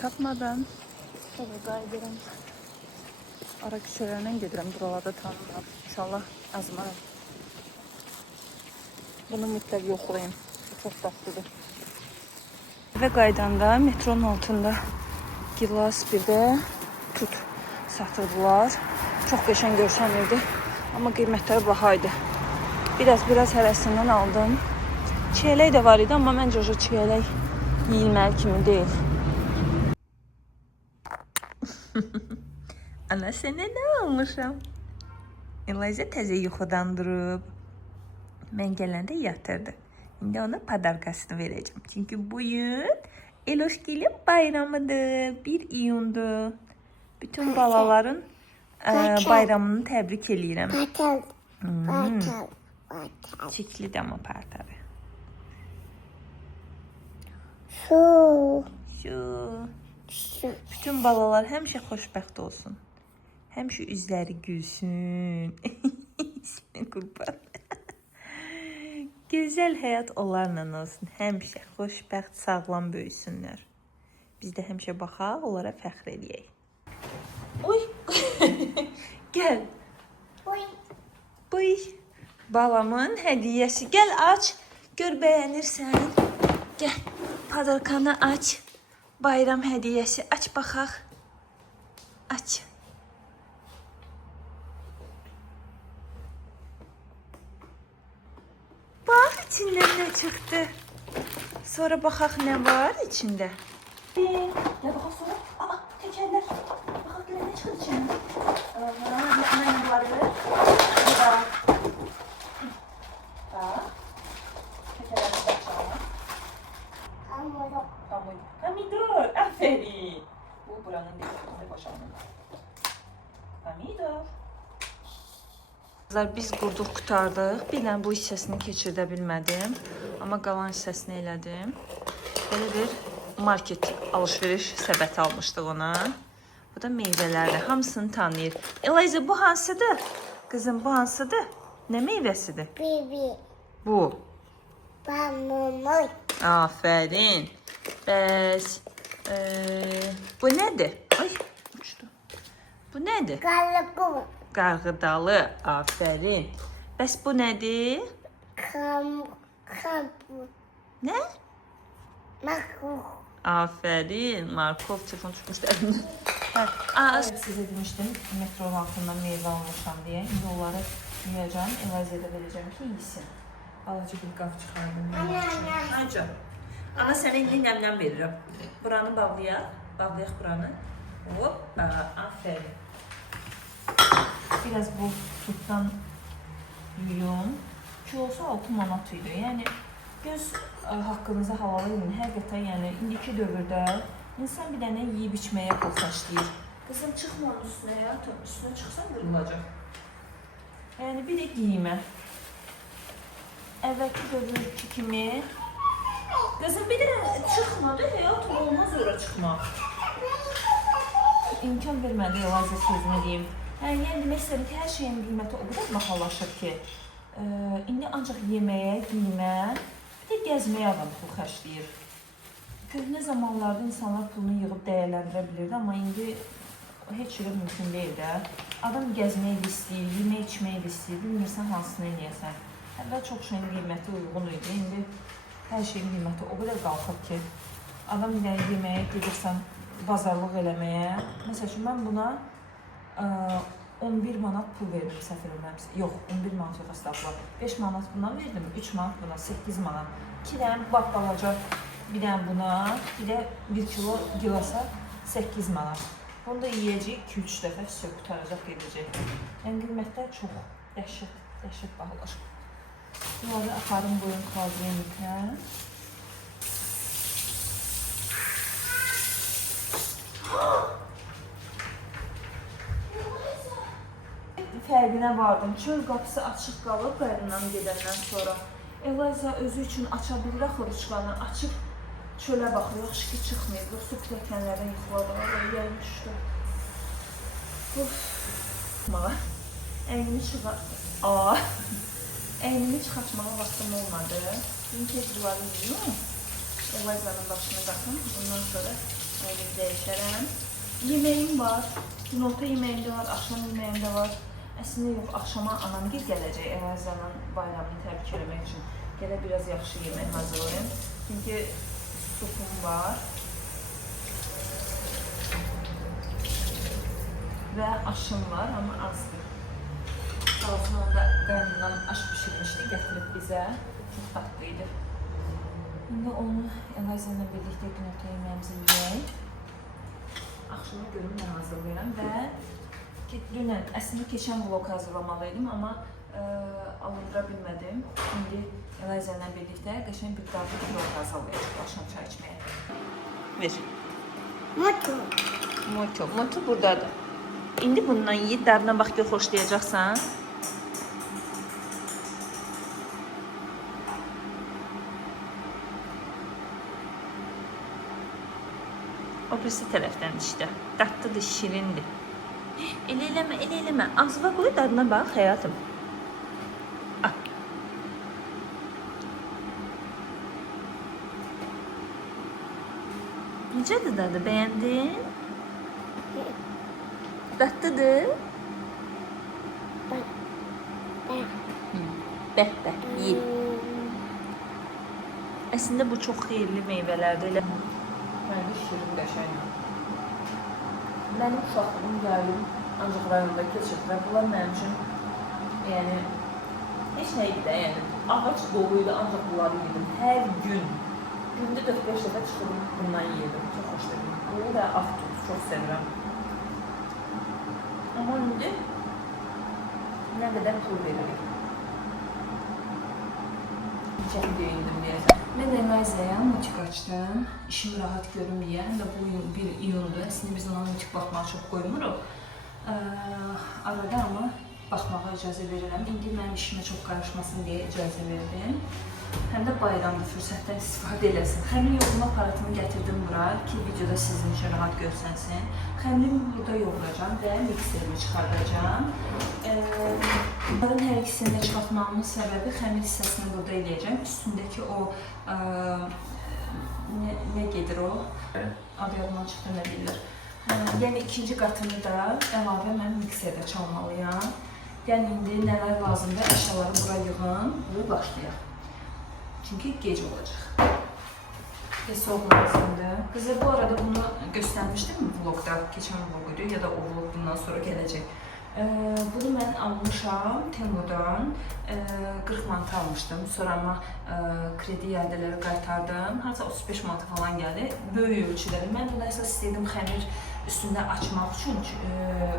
tapmadım. Tabii qayıdıram. Ara küçələrlə gedirəm. Buralarda tanımıram. İnşallah azmaram. Bunu mütləq yoxlayın. Çox tatlıdır. Və qaydanda metronun altında gilas bir də tut satırdılar. Çox qəşəng görsənirdi. Amma qiymətləri bahaydı. Biraz həvəsindən aldım. Çiyələk də var idi, amma məncə o çiyələk yeyilməli kimi deyil. Ana, sənə nə almışam? Eliza təzə yuxudan durub. Mən gələndə yatırdı. İndi ona padarkasını verəcəm. Çünki bugün Eloşgilin bayramıdır. 1 iyundur. Bütün balaların bayramını təbrik eləyirəm. Çikli də ama partabi. Bütün balalar həmişə xoşbəxt olsun. Həmişə üzləri gülsün. İsmin qurban. Gözəl həyat onlarla olsun. Həmişə xoşbəxt, sağlam böyüsünlər. Biz də həmişə baxaq, onlara fəxr eləyək. Oy! Gəl. Oy! Balamın hədiyəsi. Gəl aç. Gör bəyənirsən. Gəl. Padarkanı aç. Bayram hədiyəsi. Aç baxaq. Aç. Bax, içindən nə çıxdı. Sonra baxaq nə var içində. Gəl baxaq sonra. Aa, təkərlər. Baxaq gələ nə çıxdı içində. Mən bunları. Bax. Təkərləri açalım. Pomidor. Aferin. Bu buranın deyilməsində boşalmıyor. Pomidor. Biz qurduq qutardıq. Bir dənə bu hissəsini keçirdə bilmədim. Amma qalan hissəsini elədim. Belə bir market alışveriş səbəti almışdıq ona. Bu da meyvələrdir. Hamısını tanıyır. Eliza, bu hansıdır? Qızım, bu hansıdır? Nə meyvəsidir? Bu. Aferin. Bəs bu nədir? Ay, uçdu. Bu nədir? Qarğıdalı. Aferin. Bəs bu nədir? Nə? Aferin. Markov telefon tutmuşdu əlimdən. Sizə demişdim, metronun altından meyvə almışam deyə. İndi onları yiyəcəm, Eliza'ya da verəcəm ki, yesin. Balaca bir qaf çıxardım. Ancaq. Ana, sənə indi nəmdən verirəm. Buranı bağlayaq. Bağlayaq buranı. Hoppa. Aferin. Biraz bu tutdan yuyum. Kilosu 6 manat idi. Yəni, göz haqqınızı havalı edin. Həqiqətən, yəni, indiki dövrdə insan bir dənə yeyib içməyə pul xərcləyir. Qızım, çıxma onun üstünə ya. Üstünə çıxsan qırılacaq. Yəni, bir də giyimə. Əvvəlki dövrünkü kimi. Qızım, bir də çıxmadı. Həyat olmaz ora çıxmaq. İmkan vermədi, Eliza sözünü deyim. Yəni, demək istədim ki, hər şeyin qiyməti o qədər mahallaşır ki, indi ancaq yeməyə, giyimə, bir də gəzməyə adam pul xərcləyir. Köhnə zamanlarda insanlar pulunu yığıb dəyərləndirə bilirdi, amma indi heç yerə mümkün deyil də. Adam gəzməyi də istəyir, yemək içməyi də istəyir, bilmirsən hansını eləyəsən. Əvvəl çox şeyin qiyməti uyğun idi, indi hər şeyin qiyməti o qədər qalxıb ki, adam yeməyə gedirsən, bazarlıq eləməyə. Məsəl üçün, mən buna 11 manat pul verdim, səhv eləmirəmsə. Yox, 11 manat yox, əstəğfurullah. 5 manat bundan verdim, 3 manat buna, 8 manat. 2 dənə balaca, bir dənə buna, bir də 1 kilo gilasa 8 manat. Bunu da yiyəcək 2-3 dəfə söp qutaracaq, gedəcək. Yəni, qiymətlər çox dəhşət bahalar. Bunları aparım buyurun xalqiyənikə. Fərqinə vardım. Çöl qapısı açıq qalıb qərindən gedəndən sonra. Eliza özü üçün aça bilir axı ruçkanı. Açıb çölə baxır. Yaxşı ki, çıxmayıb. Yoxsa pilləkənlərdən yıxıladı. Yəyin düşdü. Əynimi çıxartmağa vaxtım olmadı. Çünki tez duvarı yiyim. Elvayzanın başına baxın. Bundan sonra dəyişərəm. Yeməyim var. Günorta yeməyimdə var, axşam yeməyimdə var. Əslində yox, axşama anam gələcək Elvayzanın bayramını təbrik eləmək üçün. Gələ biraz yaxşı yemək hazırlayım. Çünki supum var. Və aşım var, amma azdır. Sağ olsun, onda qaynımdan aş pişirmişdi, gətirib bizə. Çox tatlıydı. İndi onu Elvayzanla birlikdə günorta yeməyimizi yeyək. Axşama görüm nə hazırlayıram və dünən, əslində keçən vlog hazırlamalıydım, amma alındıra bilmədim. İndi Elvayzanla birlikdə qəşəng bir dadlı vlog hazırlayacaq axşam çay içməyə. Ver. Moto buradadır. İndi bundan yiyib dadına bax, gör xoşlayacaqsan. O birisi tərəfdən işte. Dadlıdır, şirindir. Elə eləmə. Ağzına qoy, dadına bax, həyatım. Necədir dadı, bəyəndin? Dadlıdır. Bəh, ye. Əslində bu çox xeyirli meyvələrdir. Məndə şirin qəşəng. Mənim uşaqlığım gəlim ancaq rayonda keçib və bunlar mənim üçün yəni heç nə idi də, yəni ağac doluydu, ancaq bunları yedim hər gün. Gündə 4-5 dəfə çıxırım, bundan yedim. Çox xoşlayırım. Bu və avtobus çox sevirəm. Amma indi nə qədər pul veririk. Necə deyindim deyəcəm. Mən Elvayzaya mutik açdım. İşimi rahat görüm deyə. Həm də bu il 1 iyundur. Əslində biz ona mutik baxmağa çox qoymuruq. Arada amma baxmağa icazə verirəm. İndi mənim işimə çox qarışmasın deyə icazə verdim. Həm də bayramda fürsətdən istifadə eləsin. Xəmir yoğurma aparatını gətirdim bura ki, videoda sizin üçün rahat görsənsin. Xəmirimi burada yoğuracağım və mikserimi çıxardacağım. Bunların hər ikisini də çıxartmamın səbəbi xəmir hissəsini burada eləyəcəm. Üstündəki o nə gedir o? Adı yadımdan çıxdı, nə deyirlər. Yəni ikinci qatını da əlavə mən mikserdə çalmalıyam. Yəni indi nələr lazımdır, əşyaları bura yığın və başlayaq. Çünki gec olacaq. Soğuk lazımdır. Qızı bu arada bunu göstərmişdim vlogda, keçən vloguydu ya da o vlog bundan sonra gələcək. Bunu mən almışam Temu'dan, 40 manat almışdım. Sonra amma kredi iadələri qaytardım. Hatta 35 manat falan gəldi. Böyük ölçüləri. Mən bunu əsas istəyirdim xəmir üstündə açmaq üçün.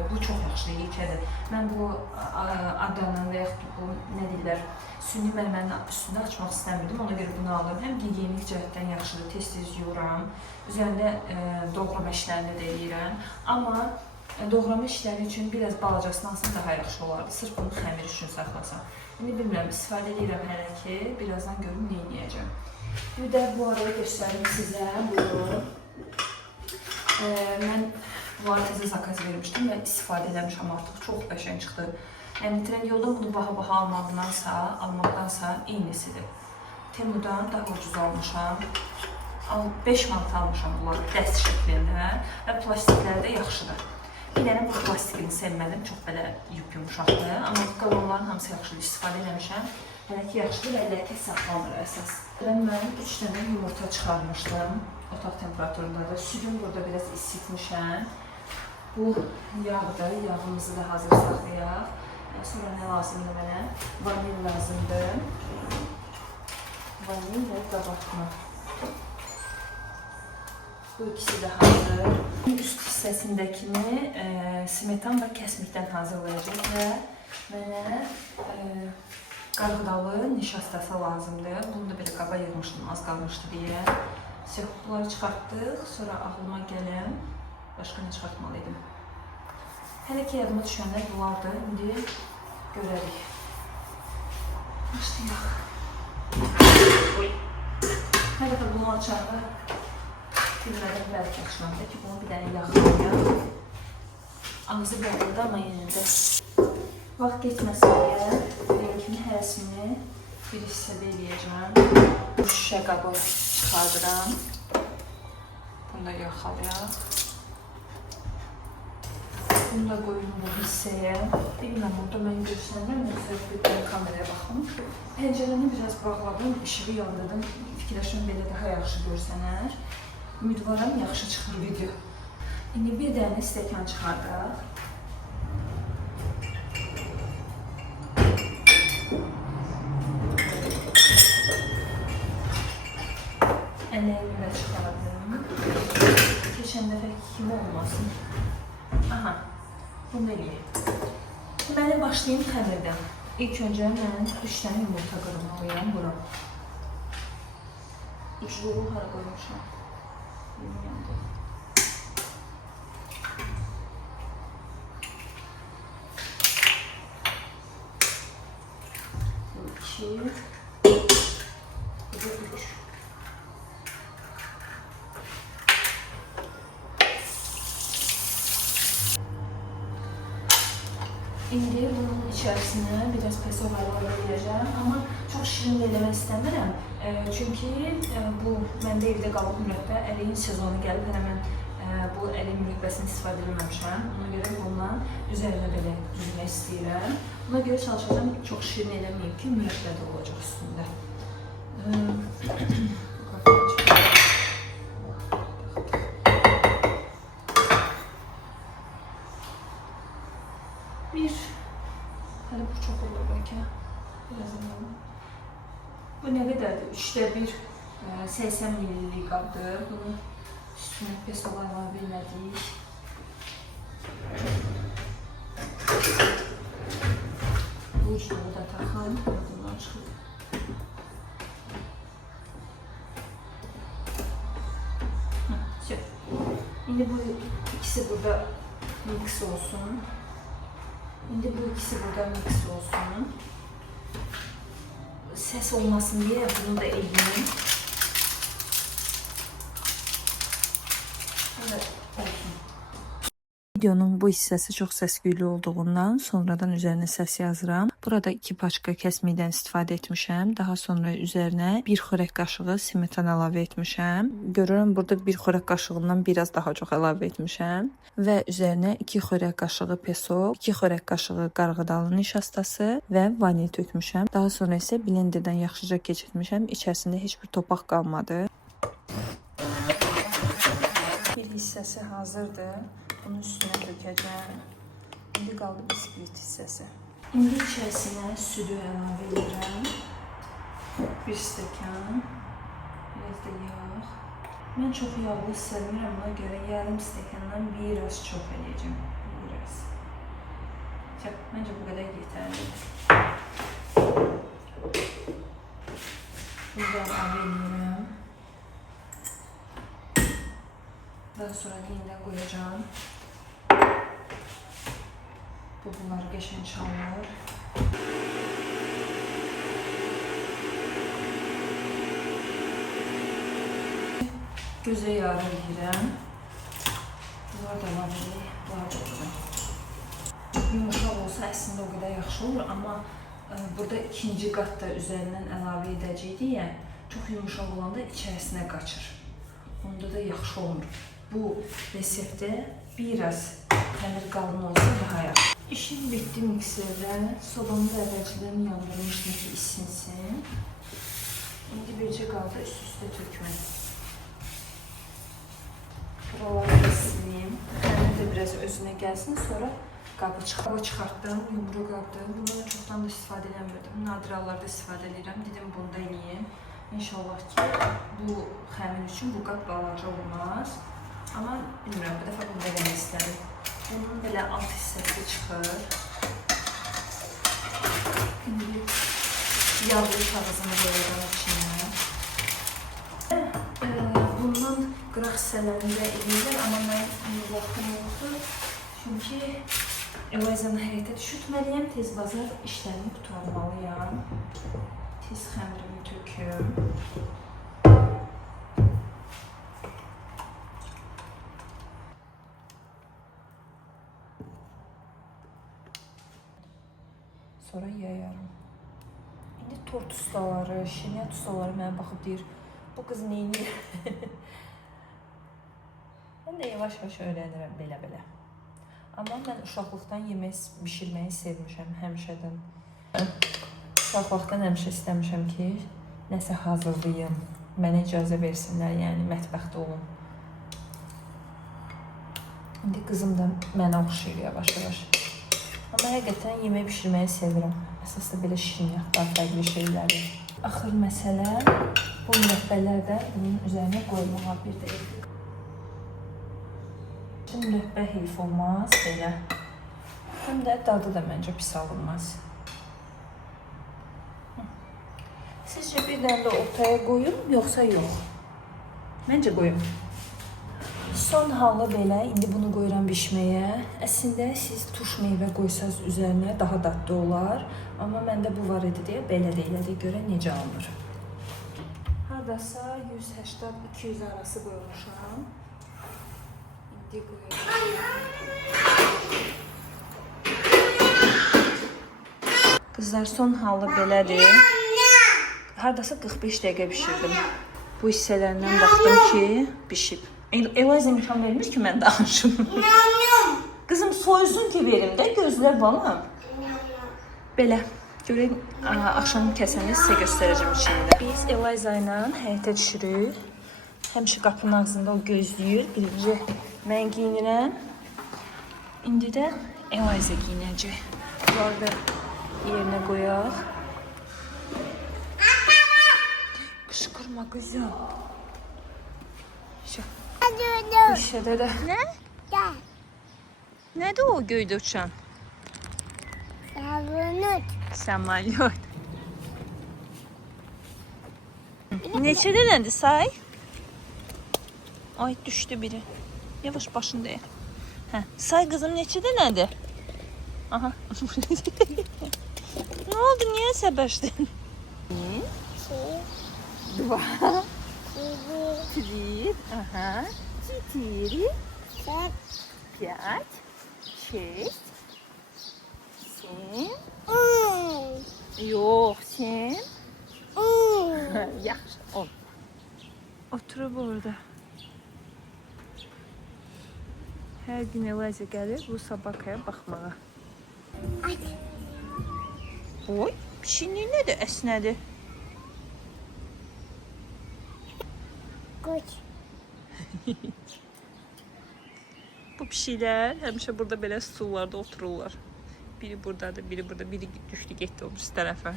Bu çox yaxşı yekədir. Mən bu adanın və yaxud bu nə deyirlər, süni mərmənin üstündə açmaq istəmirdim. Ona görə bunu aldım. Həm gigiyenik cəhətdən yaxşıdır, tez-tez yuyuram. Üzərində doğrama işlərini də eləyirəm. Amma doğrama işləri üçün biraz balacasını alsam daha yaxşı olardı. Sırf bunu xəmir üçün saxlasam. İndi bilmirəm, istifadə edirəm hələ ki. Birazdan görüm nə edəcəm. Bir də bu arada göstərim sizə. Buyurun. Mən bu arada zakaz vermişdim və istifadə eləmişəm artıq. Çox qəşəng çıxdı. Yəni Trendyoldan bunu baha almaqdansa eynisidir. Temu'dan daha ucuz almışam. 5 manat almışam bunları dəst şəklində və plastikləri də yaxşıdır. Bir dənə bu plastikini sevmədim, çox belə yumuşaqdır. Amma qalonların hamısı yaxşıdır, istifadə eləmişəm. Hələ ki yaxşıdır və ləkə saxlamır əsas. Mən 3 dənə yumurta çıxarmışdım otaq temperaturunda. Südümü burada biraz isitmişəm. Bu yağdır, yağımızı da hazır saxlayaq. Sonra nə lazımdır mənə? Vanil lazımdır. Vanil və qabartma. Bu ikisi də hazır. Üst hissəsindəkini smetan və kəsmikdən hazırlayacaq və mənə qarğıdalı nişastası lazımdır. Bunu da belə qaba yığmışdım, az qalmışdı deyə. Bunları çıxartdıq, sonra ağlıma gələm. Başqa nə çıxartmalıydım? Hələ ki yadıma düşənlər bunlardır. İndi görərik. Başlayaq. Hər dəfə bunu açarda bilmədən bəlkə açılamdır ki, bunu bir dənə yaxlayaq. Ağzı bağlıdır, amma yenə də vaxt getməsin deyə rengini hərəsini bir hissədə eləyəcəm. Bu şüşə qabı çıxardıram. Bunu da yaxalayaq. Bunu da qoyum bu hissəyə. Bilməm, orada mən görsənirəm, yoxsa bir kameraya baxım. Pəncərəni biraz bağladım, işığı yandırdım. Fikirləşirəm, belə daha yaxşı görsənər. Ümidvaram, yaxşı çıxır video. İndi bir dənə stəkan çıxardaq. Ələyimi də çıxardım. Keçən dəfə kimi olmasın. Aha, bunu eləyək. Deməli, başlayayım xəmirdən. İlk öncə mən 3 dənə yumurta qırmalıyam bura. Ucluğu hara qoymuşam? Bilmiyorum. Bu 2. Bu da 3. İndi bunun içərisinə biraz peso əlavə edəcəm, amma çox şirin eləmək istəmirəm. Çünki bu məndə evdə qalıb mürəbbə, əliyin sezonu gəlib, hələ mən bu əliyin mürəbbəsini istifadə etməmişəm. Ona görə bundan üzərinə belə düzmək istəyirəm. Buna görə çalışacağım, çox şirin eləməyim ki, mürəbbə də olacaq üstündə. Hələ bu çox olur bəlkə. Bu nə qədərdir? 3də 1 80 ml qabdır. Bunu üstünə peso əlavə elədik. Bu ucluğu da taxam. Bundan çıxıb. İndi bu ikisi burada mix olsun. İndi bu ikisi burada mix olsun. Ses olmasın diye bunu da eləyim. Evet, olsun. Videonun bu hissəsi çox səs-küylü olduğundan sonradan üzərinə səs yazıram. Burada 2 paçka kəsmikdən istifadə etmişəm. Daha sonra üzərinə 1 xörək qaşığı smetan əlavə etmişəm. Görürəm burada 1 xörək qaşığından biraz daha çox əlavə etmişəm. Və üzərinə 2 xörək qaşığı peso, 2 xörək qaşığı qarğıdalı nişastası və vanil tökmüşəm. Daha sonra isə blenderdən yaxşıca keçirtmişəm. İçərisində heç bir topaq qalmadı. Bir hissəsi hazırdır. Bunun üstünə dökəcəm. İndi qaldı biskvit hissəsi. İndi içərisinə südü əlavə edirəm. 1 stəkan. Biraz da yağ. Mən çox yağlı sevmirəm, ona görə yarım stəkandan biraz çox eləyəcəm. Biraz. Məncə bu qədər yetərlidir. Bunu da əlavə edirəm. Daha sonra yenidən qoyacağım. Bunları qəşəng çalır. Gözə yarı edirəm. Bunlar da əlavə edək. Bunlar da olacaq. Yumuşaq olsa əslində o qədər yaxşı olur, amma burada ikinci qat da üzərindən əlavə edəcəyik deyə çox yumuşaq olanda içərisinə qaçır. Onda da yaxşı olmur. Bu reseptdə biraz xəmir qalın olsa daha yaxşı. İşim bitdi mikserdə. Sobamı da əvvəlcədən yandırmışdım ki, isinsin. İndi bircə qaldı üst-üstə tökmək. Buraları da sileyim. Xəmir də biraz özünə gəlsin, sonra qabı çıxartdım, yumru qabdım. Bundan çoxdan da istifadə eləmirdim. Nadir hallarda istifadə edirəm. Dedim, bunu da eləyim. İnşallah ki, bu xəmir üçün bu qab balaca olmaz. Amma bilmirəm, bu dəfə bunu da eləmək istədim. Bunun belə alt hissəsi çıxır. İndi yağlı kağızını qoyacağım içinə. Bundan qıraq hissələrini də eləyirlər, amma mən vaxtım yoxdur. Çünki əvvəlcədən həyətə düşürtməliyəm, tez bazar işlərimi qutarmalıyam. Tez xəmirimi töküm. Sonra yayarım. İndi tort ustaları, şirniyyat ustaları mənə baxıb deyir, bu bu qız neyini? Mən də yavaş-yavaş öyrənirəm belə-belə. Amma mən uşaqlıqdan yemək bişirməyi sevmişəm həmişədən. Uşaqlıqdan həmişə istəmişəm ki, nəsə hazırlayım, mənə icazə versinlər, yəni mətbəxdə olum. İndi qızım da mənə oxşayır yavaş-yavaş. Amma həqiqətən yemək bişirməyi sevirəm. Əsas da belə şirinliklər, fərqli şeyləri. Axır məsələ bu mürəbbələrdə bunun üzərinə qoymağa bir də edir. Mürəbbə heyf olmaz belə. Həm də dadı da məncə pis alınmaz. Sizcə bir dənə də ortaya qoyum, yoxsa yox? Məncə qoyum. Son halı belə, indi bunu qoyuram bişməyə. Əslində siz turş meyvə qoysaz üzərinə daha dadlı olar. Amma məndə bu var idi deyə belə də elədiyi görə necə alınır. Hardasa 180-200 arası qoymuşam. İndi qoyuram. Qızlar, son halı belədir. Hardasa 45 dəqiqə bişirdim. Bu hissələrindən baxdım ki, bişib. Eliza imkan vermir ki, mən danışım. Qızım, soyusun ki, verim də, gözlə bana. Belə, görək, axşam kəsəni sizə göstərəcəm içində. Biz Eliza ilə həyətə düşürük. Həmişə qapının ağzında o gözləyir. Birinci mən giyinirəm. İndi də Eliza giyinəcək. Bunları da yerinə qoyaq. Qışqırma qızım. İşədə də. Nə? Nədir o göydə uçan? Samolyot. Neçə dənədir say? Ay, düşdü biri. Yavaş başında ya. Hə, say qızım, neçə dənədir? Aha. Nə oldu, niyə səbəşdin? 2, 3, ага, 4, 5, 6, 7, yox, 7, yaxşı, 10. Oturub orada. Hər gün Eliza gəlir bu sabakaya baxmağa. Oy, pişinlik nədir, əsnədir? Bu pişiklər həmişə burada belə stullarda otururlar. Biri buradadır, biri burada, biri düşdü, getdi o birisi tərəfə.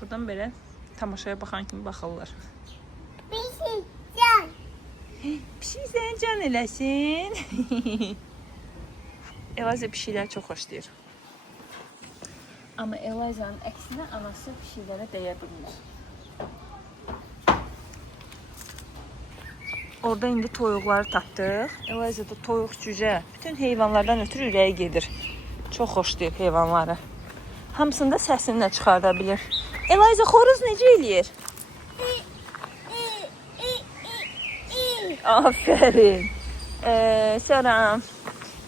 Buradan belə tamaşaya baxan kimi baxırlar. Pişiklər can eləsin. Eliza pişiklər çox xoşlayır. Amma Eliza'nın əksinə anası pişiklərə dəyə bilmir. Orada indi toyuqları tapdıq. Eliza da toyuq, cücə, bütün heyvanlardan ötürü ürəyi gedir. Çox xoşlayır heyvanları. Hamısını da səsini çıxarda bilir. Eliza, xoruz necə eləyir? Aferin. Sonra,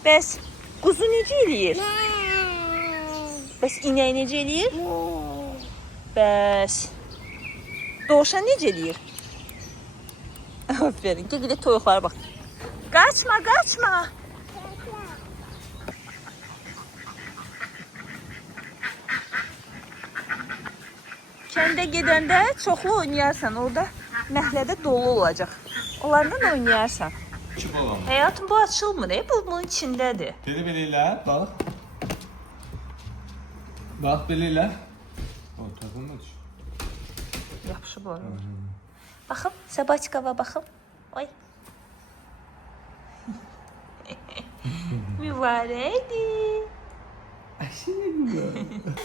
bəs quzu necə eləyir? Bəs inək necə eləyir? Bəs dovşan necə eləyir? Aferin. Gel de toyuqlara bak. Kaçma, kaçma. Kəndə gedəndə çoxlu oynayarsan. Orada məhəllədə dolu olacaq. Onlardan oynayarsan. Həyatım, bu açılmır. Bu bunun içindədir. Dedi belə elə, bax. Bax belə elə. O, takılmır. Yapışıb var. Baxım, Sabaçkava baxım. Oy. Mübarəkdir.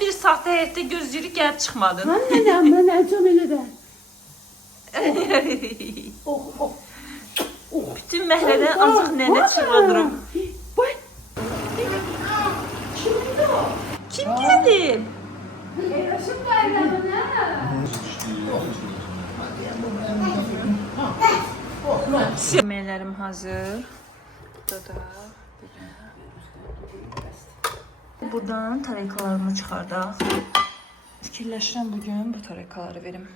Bir saat həyətdə gözləyirək gəlib çıxmadın. Mən əcəm elə də. Bütün məhəllədən ancaq nənə çıxmadırım. Kimdir o? Kim gəlib? Yaşım bayramına. Yeməklərim hazır. Burada da buradan tarekalarımı çıxardaq. Fikirləşirəm bugün bu tarekaları verim.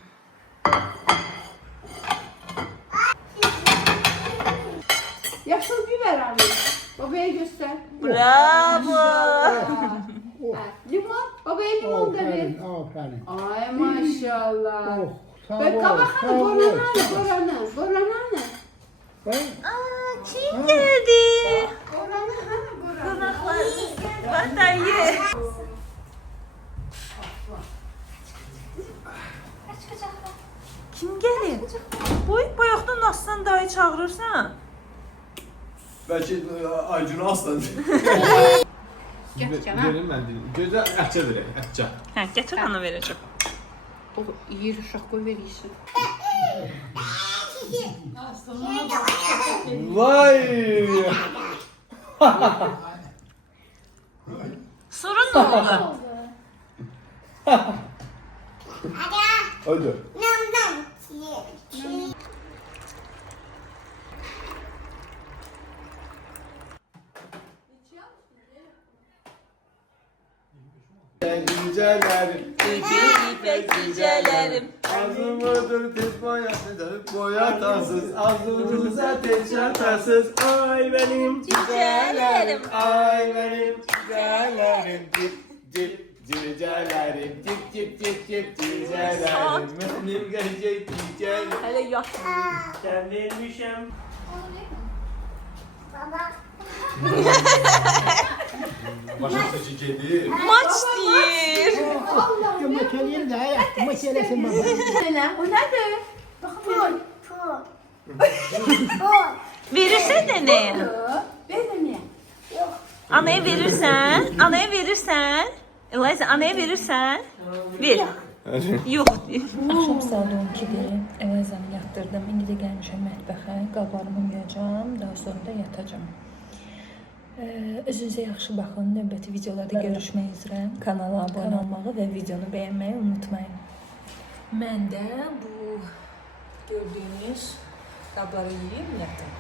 Yaşıl biber alıyor. Babaya göster. Bravo. Ha, limon. Babaya limon da ver. Aferin, aferin. Ay maşallah. Oh, sağ Ben ol, kabak sağ hani ol. Boran'ı. Ben Kim geldi? Boran'ı. Qonaqlar. Bax dayı. Kim gəlir? Bayaqdan Aslan dayı çağırırsan. Bəlkə Aycunu aslan. Gətir canım. Verin mən deyim. Gözə ətçə verək, ətçə. Hə, gətir ana verəcəm. O yer uşaq qoy verirsin. Vay! Sonra nə oldu? Hadi. Gecelerim, İpek gecələrim. azımıdır tez boyatasız, azımıza tez çatasız. Ay benim Cicələrim. ay benim cicələrim, cip cip cicələrim, cip cip cip cip cicələrim. Benim gelecek cicələrim. Hələ yat. Sen vermişim. Başa seçi gelir. Maç deyir. yemek eləyim də, yemek eləsin bana. O nədir? Verirsən də nəyə? Benim. Anaya verirsən? Anaya verirsən? Eliza, anaya verirsən? Ver. Yox deyir. Axşam saat 12-dir. Əvəzəm yatdırdım. İndi də gəlmişəm mətbəxə. Qablarımı yuyacağam. Daha sonra da yatacağam. Özünüzə yaxşı baxın. Növbəti videolarda görüşmək üzrə. Kanala abunə olmağı və videonu bəyənməyi unutmayın. Mən də bu gördüyünüz qabları yeyib yatım.